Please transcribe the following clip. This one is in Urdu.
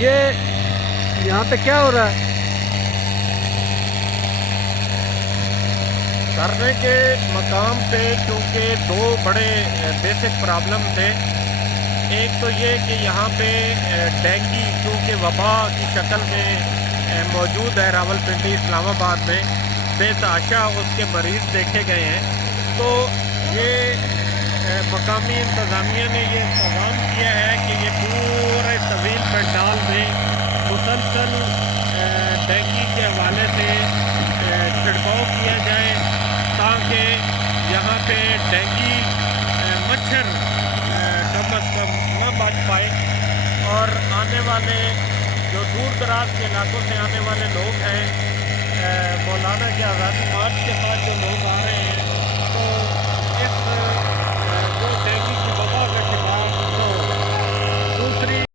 یہ یہاں پہ کیا ہو رہا ہے؟ دھرنے کے مقام پہ چونکہ دو بڑے بیسک پرابلم تھے۔ ایک تو یہ کہ یہاں پہ ڈینگی چونکہ وبا کی شکل میں موجود ہے، راولپنڈی اسلام آباد میں بے تحاشا اس کے مریض دیکھے گئے ہیں، تو یہ مقامی انتظامیہ نے یہ انتظام کیا ہے کہ یہ پورے طویل پنڈال میں مسلسل ڈینگی کے حوالے سے چھڑکاؤ کیا جائے تاکہ یہاں پہ ڈینگی مچھر کم از کم نہ بچ پائے، اور آنے والے جو دور دراز کے علاقوں سے آنے والے لوگ ہیں، مولانا کے آزادی مارچ کے ساتھ جو لوگ